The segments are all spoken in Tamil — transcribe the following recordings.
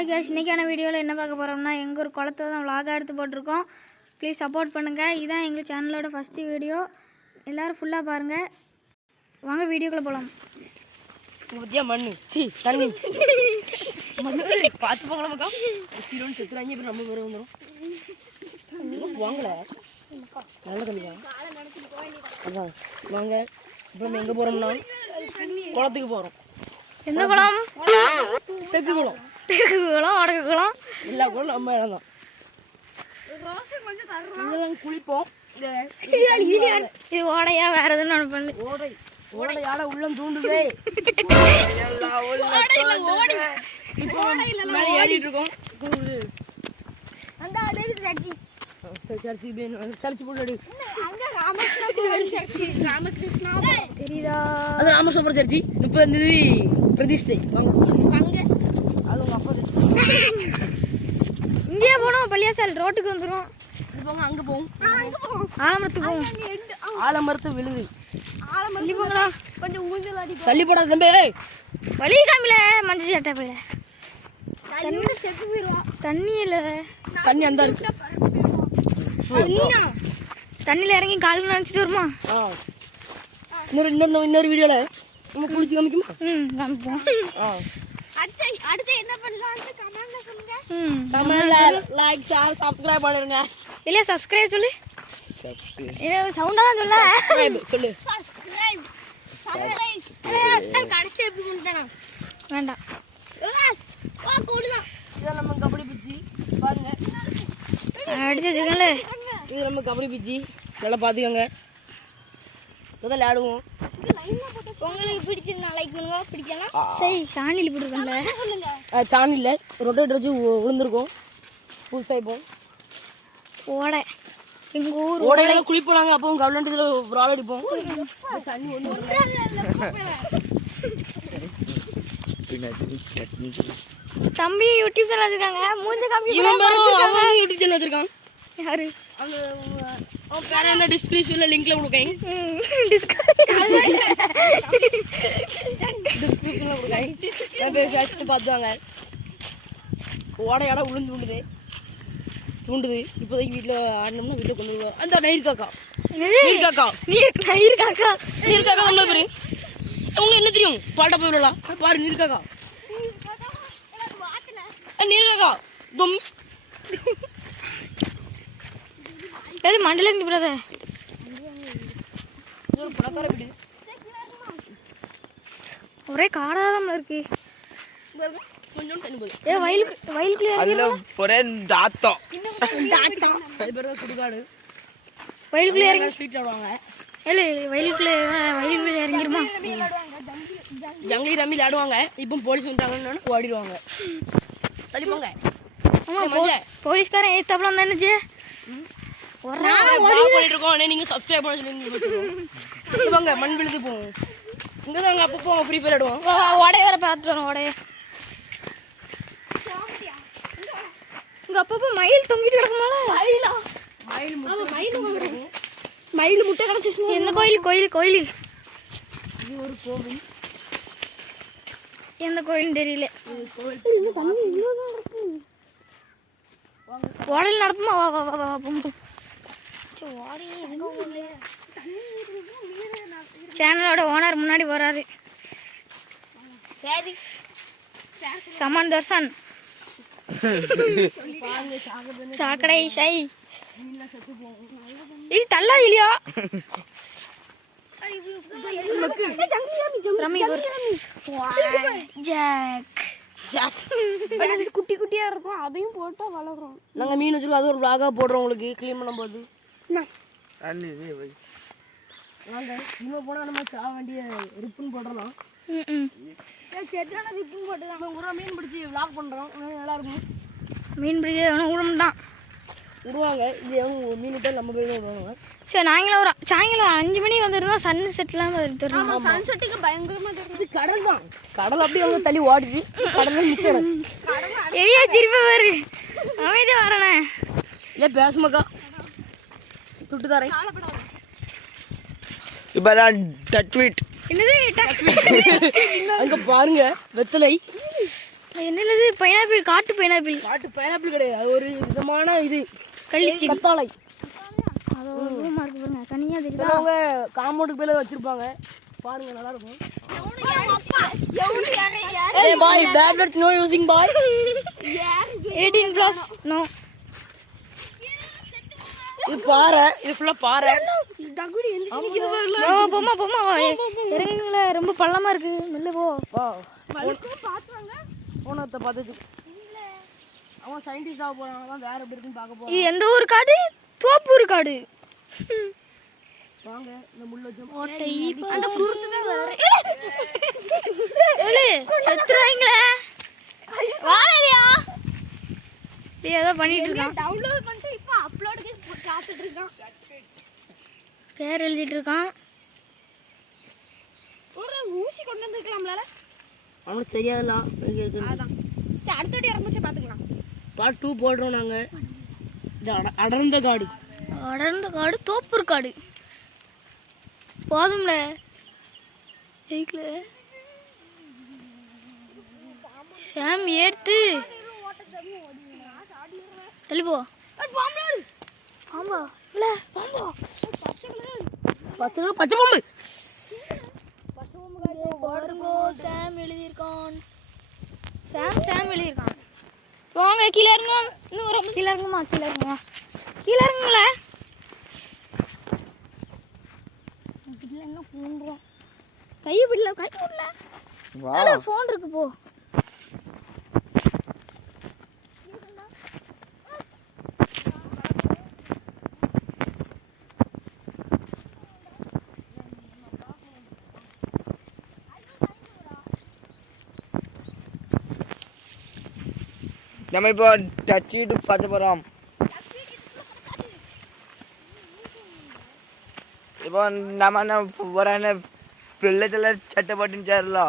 ஹாய் गाइस, இன்னைக்கான வீடியோவில் என்ன பார்க்க போகிறோம்னா எங்கள் ஒரு குளத்தை தான் vlog எடுத்து போட்டிருக்கோம். ப்ளீஸ் சப்போர்ட் பண்ணுங்கள். இதுதான் எங்கள் சேனலோட ஃபஸ்ட்டு வீடியோ. எல்லோரும் ஃபுல்லாக பாருங்கள். வாங்க வீடியோக்குள்ளே போகலாம். பற்றியா மண்ணு தண்ணி மண்ணு பார்த்து போகலாம் மக்கா. கிலோன்னு செத்துறாங்க. இப்போ நம்ம பேர் வந்துடும். வாங்கல நல்ல தண்ணியா அதான் வாங்க. இப்போ நம்ம எங்கே போகிறோம்னா குளத்துக்கு போகிறோம். எந்த குளம்? தெற்கு குளம். தெற்கு குளம், வடக்கு குளம், எல்லா குளம் நம்ம இடம் தான். இதெல்லாம் குளிப்போம். இது ஓடையா வேற எதுவும் நினைப்பேன். ஓடை ஓடையால உள்ளம் தூண்டுதே. இப்போ மேலே ஏறிட்டு இருக்கோம். சர்ச்சி போட்டு தெரியுதா? அது ராமசோபுரம் சர்ச்சி 30 பிரதிஷ்டை. அது உங்க அப்பா இங்கேயே போனோம். பள்ளியாசால் ரோட்டுக்கு வந்துடும். போங்க. அங்கே போவோம். ஆலமரத்துக்கு போவோம். ஆலமரத்து விழுது. தள்ளி போங்களா? கொஞ்சம் ஊஞ்சல் அடி. தள்ளி போடாத தம்பி. வழி காமில மஞ்சள் சட்டை போய் தண்ணி இல்ல. தண்ணி அந்த இருக்கு. தண்ணியில் இறங்கி கால் நினச்சிட்டு வருமா? இன்னொரு வீடியோல நம்ம குளிச்சு காமிக்குமா? காமிப்போம். அடுத்து என்ன பண்ணலாம்னு கமெண்ட்ல சொல்லுங்க. கமெண்ட்ல லைக் ஷேர் சப்ஸ்கிரைப் பண்ணுங்க. இல்ல சப்ஸ்கிரைப் சொல்லு. இது சவுண்டா தான் சொல்ல. சொல்லு. சப்ஸ்கிரைப். கடைசி எப்படி பண்ணிட்டானா? வேண்டாம். வா கூடுதா. இத நம்ம கபடி பிச்சி பாருங்க. அடிச்சதுல இது நம்ம கபடி பிச்சி நல்லா பாத்துக்கங்க. முதல்ல ஆடுவோம். உங்களுக்கு பிடிச்சிருந்தா லைக் பண்ணுங்க. பிடிக்கலாம் சரி. சாணியில் போட்டுருக்கோம்ல சொல்லுங்க. சாணியில் ரொட்டேட் வச்சு விழுந்திருக்கோம். புதுசாக இப்போ ஓடை. எங்கள் ஊர் ஓடையில குளிப்போனாங்க. அப்போ கவர்மெண்ட் இதில் ஒரு ஆள் அடிப்போம். தண்ணி ஒன்று தம்பி யூடியூப் சேனல் வச்சிருக்காங்க. மூஞ்ச காமி யூடியூப் சேனல் வச்சிருக்கான். யாரு? அந்த பேர என்ன டிஸ்கிரிப்ஷன்ல லிங்க்ல கொடுக்கேன். டிஸ்கிரிப்ஷன்ல கொடுக்கேன். பார்த்துவாங்க. ஓடையாட உளுந்து தூண்டுது. இப்போதைக்கு வீட்டில் ஆடணும்னா வீட்டில் கொண்டு வருவோம். அந்த நயிர் காக்கா ஒன்று பேரு அவங்க என்ன தெரியும்? பாட்டா போய் விடலாம். பாரு நீர் காக்கா. நீர் காக்கா தும் மண்டல இருந்து போறத ஒரு பணக்கார வீடு. ஒரே காடாதான் இருக்கு. கொஞ்சம் தண்ணி போகுது. வயலுக்குள்ள சுடுகாடு. வயலுக்குள்ள இறங்கி சீட் ஆடுவாங்க. இல்ல வயலுக்குள்ள இறங்கிருமா? ஜங்கலி ரம்மியில் ஆடுவாங்க. இப்போ போலீஸ் வந்துட்டாங்கன்னு ஓடிடுவாங்க. தள்ளி போங்க. போலீஸ்காரன் ஏத்தாப்புல வந்து என்னச்சு நீங்க சப்ஸ்கிரைப் பண்ண சொல்லி போங்க. மண் விழுது போவோம். இங்க தாங்க அப்பப்போ ஃப்ரீ ஃபயர் ஆடுவோம். உடைய வர பாத்துருவோம். உடைய இங்க அப்பப்போ மயில் தொங்கிட்டு கிடக்குமால. மயில் முட்டை கிடைச்சிச்சு. என்ன கோயில்? இது ஒரு கோவில். எந்த கோயிலும் தெரியல. ஓடையில் நடப்புமா? சேனலோட ஓனர் முன்னாடி வராரு. சமன் தர்சன் சாக்கடை ஷை. இது தள்ளா இல்லையா? குட்டி குட்டியா இருக்கும். அதையும் போட்டா வளரும். நாங்க மீன் வச்சிருக்கோம். அது ஒரு vlog போடுறோம் உங்களுக்கு க்ளீன் பண்ணும்போது. நாங்க இன்னும் போனா நம்ம சாக வேண்டிய ரிப்பன் போடலாம். செட்டான ரிப்பன் போட்டு நம்ம ஒரு மீன் பிடிச்சி vlog பண்றோம். நல்லா இருக்கும். மீன் பிடிக்க விடமாட்டான் விடுவாங்க. இது மீன் விட்டா நம்ம போய் தான் வருவாங்க. சரி. நாங்களும் ஒரு சாயங்காலம் 5 மணி வந்துருந்தா சன் செட்லாம் தெரியும். சன் செட்டுக்கு பயங்கரமா தெரியும். கடல் தான். கடல் அப்படியே அவங்க தள்ளி ஓடிட்டு கடல்ல நிற்கிறேன். ஐயா திருப்பி வரு. அமைதி வரணே. ஏன் பேசுமாக்கா? துட்டு தரேன். இப்பதான் டட்வீட் என்னது அங்க பாருங்க வெத்தலை. என்னது பைனாப்பிள்? காட்டு பைனாப்பிள். காட்டு பைனாப்பிள் கிடையாது, அது ஒரு விதமான இது கள்ளிச்சி கத்தாழை. அது சூமா இருக்கு பாருங்க, தனியா தெரியுதா? அவங்க காம்பவுண்டுக்கு மேலே வச்சிருப்பாங்க, பாருங்க நல்லா இருக்கும். Hey boy, bad words no using boy. 18 plus no. இது பாறை, இது ஃபுல்லா பாறை. போமா போமா இறங்குங்கள, ரொம்ப பள்ளமா இருக்கு, மெல்ல போ. வா போனத்தை பார்த்துட்டு அவன் சயின்டிஸ்டாக போகிறாங்க, வேற எப்படி இருக்குன்னு பார்க்க போகிறான். இது எந்த ஊர் காடு? தோப்பூர் காடு. வாங்க இந்த முள்ள வச்சு ஓட்டை அந்த செத்துறாங்களே, வாழலையா? ஏதோ பண்ணிட்டு இருக்கான், டவுன்லோட் பண்ணிட்டு இப்போ அப்லோடுக்கு காத்துட்டு இருக்கான். பேர் எழுதிட்டு இருக்கான். ஒரு ஊசி கொண்டு வந்துருக்கலாம்ல, அவனுக்கு தெரியாதுலாம். அதான் சரி அடுத்தடி இறங்குச்சு பார்த்துக்கலாம். பார்ட் 2 போடுறோம் நாங்கள். இது அடர்ந்த காடு, அடர்ந்த காடு, தோப்பூர் காடு. போதும்ல ஜெயிக்கல சாம் ஏத்து தள்ளி போ. ஆமா இல்ல பாம்பா, பச்சை பச்சை பாம்பு. பாருங்கோ சாம் எழுதியிருக்கான். சாம் எழுதியிருக்கான். வாங்க கீழே இறங்க, இன்னும் ரொம்ப கீழே இறங்குமா, கீழே இறங்குமா, கீழே இறங்குங்களே. என்ன போன்றோம் கையை விடல, கை விடல, ஃபோன் இருக்கு போ. நம்ம இப்போ டச்சிட்டு பார்த்து போகிறோம். இப்போ நம்ம ஒரு வெள்ளை கலர் சட்டை போட்டுச்சார்ல,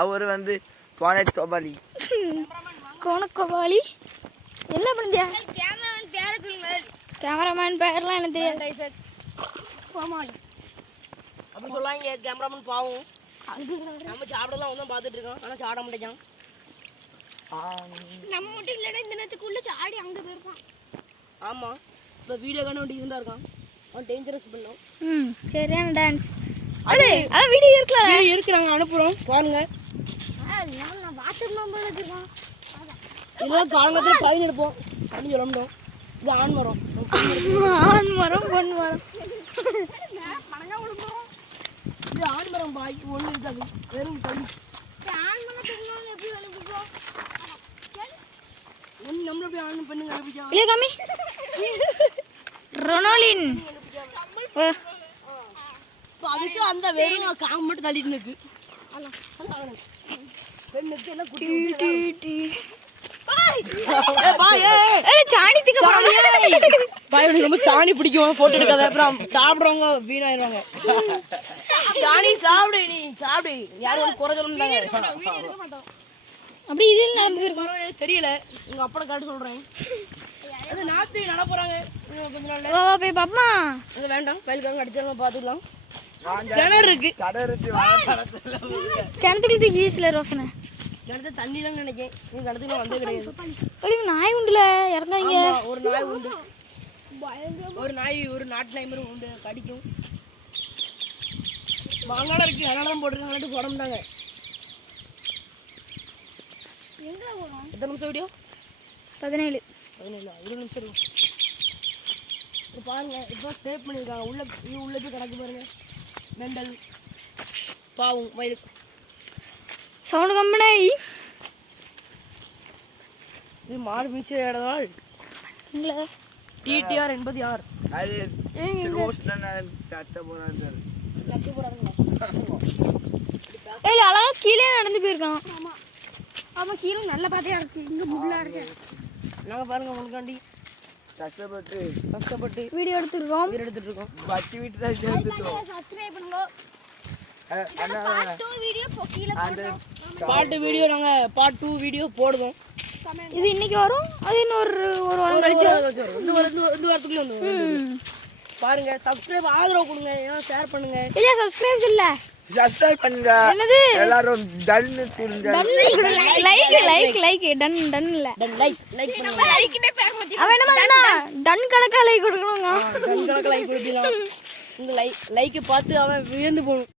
அவர் வந்து கோணக்கோபாலி. கோணக்கோபாலி என்ன பண்ணுறியா? கேமராமேன் பேரை சொல்லுங்க. கேமராமேன் பேர்லாம் எனக்கு தெரியாது. கோமாளி அப்படி சொல்லாங்க. கேமராமேன் பாவம், நம்ம சாப்பிடலாம் வந்து பார்த்துட்டு இருக்கோம், ஆனால் சாப்பிட மாட்டேங்கான். நம்ம மட்டும் இல்லைன்னா இந்த நேரத்துக்குள்ள சாடி அங்கே போயிருப்பான். ஆமாம், இப்போ வீடியோ காண வேண்டிய இருந்தா இருக்கான், அவன் டேஞ்சரஸ் பண்ணோம். சரியான டான்ஸ். அதான் வீடியோ இருக்குல்ல, இருக்கு, நாங்கள் அனுப்புகிறோம் பாருங்க. நான் வாட்ஸ்அப் நம்பர் வச்சிருக்கோம். இதெல்லாம் காலங்கத்தில் பயன் எடுப்போம் அப்படின்னு சொல்ல முடியும். இது ஆண் மரம், ஆண் மரம் பொன் மரம். இது ஆண் மரம் பாய், ஒன்றும் இருக்காது, வெறும் கல்வி. எப்படி அனுப்பிப்போம்? ஒன்று நம்மள போய் ஆண் பெண்ணுங்க அனுப்பிச்சா. இல்லையா காமி ரொனாலின். இப்போ அதுக்கு அந்த வெறும் காம்பு மட்டும் தள்ளிட்டு இருக்கு. பெண்ணுக்கு என்ன குட்டி சாணித்துக்கு பாய் ரொம்ப சாணி பிடிக்கும், போட்டோ எடுக்காத, அப்புறம் சாப்பிடுறவங்க வீணாயிருவாங்க. சாணி சாப்பிடு, நீ சாப்பிடு, யாரும் குறை சொல்லுங்க. அப்படி இது நடந்து இருக்கோம் தெரியல, உங்க அப்பட காட்டு சொல்றேன். அது நாத்து நட போறாங்க கொஞ்ச நாள்ல. வா போய் பாப்பா. அது வேண்டாம், கையிலுக்காக அடிச்சாலும் பாத்துக்கலாம். கிணறு இருக்கு, கிணத்துக்குள்ள தூக்கி வீசல ரோசனை. கிணத்து தண்ணி தான் நினைக்கேன், நீங்க கிணத்துக்கு வந்தே கிடையாது. நாய் உண்டுல இறங்காங்க. ஒரு நாய் உண்டு, ஒரு நாய், ஒரு நாட்டு நாய் மாதிரி உண்டு, கடிக்கும். மாங்காலம் இருக்கு, அதனால தான் போட்டுருக்காங்க, போட மாட்டாங்க. எத்தனை நிமிஷம் வீடியோ? 17 20 நிமிஷம் இருக்கும். இப்போ பாருங்க, இப்போ சேவ் பண்ணியிருக்காங்க. உள்ள இது உள்ள போய் கிடக்கு பாருங்க, மெண்டல் பாவம் வயலுக்கு. சவுண்டு கம்பெனி இது மாடு மிச்சம் இடதால் டிடிஆர் 86 லக்கு போறாங்க. ஏய் அழகா கீழே நடந்து போயிருக்கான். ஆமா கீழே நல்ல பாதையா இருக்கு, இங்க முள்ளா இருக்கு. நாங்க பாருங்க உங்களுக்காண்டி கஷ்டப்பட்டு வீடியோ எடுத்துருக்கோம், எடுத்துட்டு இருக்கோம். சப்ஸ்கிரைப் பண்ணுங்க. பார்ட் 2 வீடியோ கீழ போடுறோம். பார்ட் வீடியோ நாங்க பார்ட் 2 வீடியோ போடுவோம். இது இன்னைக்கு வரும், அது இன்னொரு ஒரு வாரம் கழிச்சு வரும். இந்த வாரத்துக்குள்ள வந்து பாருங்க. சப்ஸ்கிரைப் ஆதரவு கொடுங்க, ஏன்னா ஷேர் பண்ணுங்க. இல்ல சப்ஸ்கிரைப் இல்ல, சப்ஸ்கிரைப் பண்ணுங்க என்னது? எல்லாரும் டன்னு கொடுங்க லைக் டன் இல்ல லைக் பண்ணுங்க. அவன் என்ன பண்ணா டன் கணக்கா லைக் கொடுக்கணுங்க கணக்கு லைக் கொடுக்கலாம். உங்க லைக் பார்த்து அவன் வியந்து போகணும்.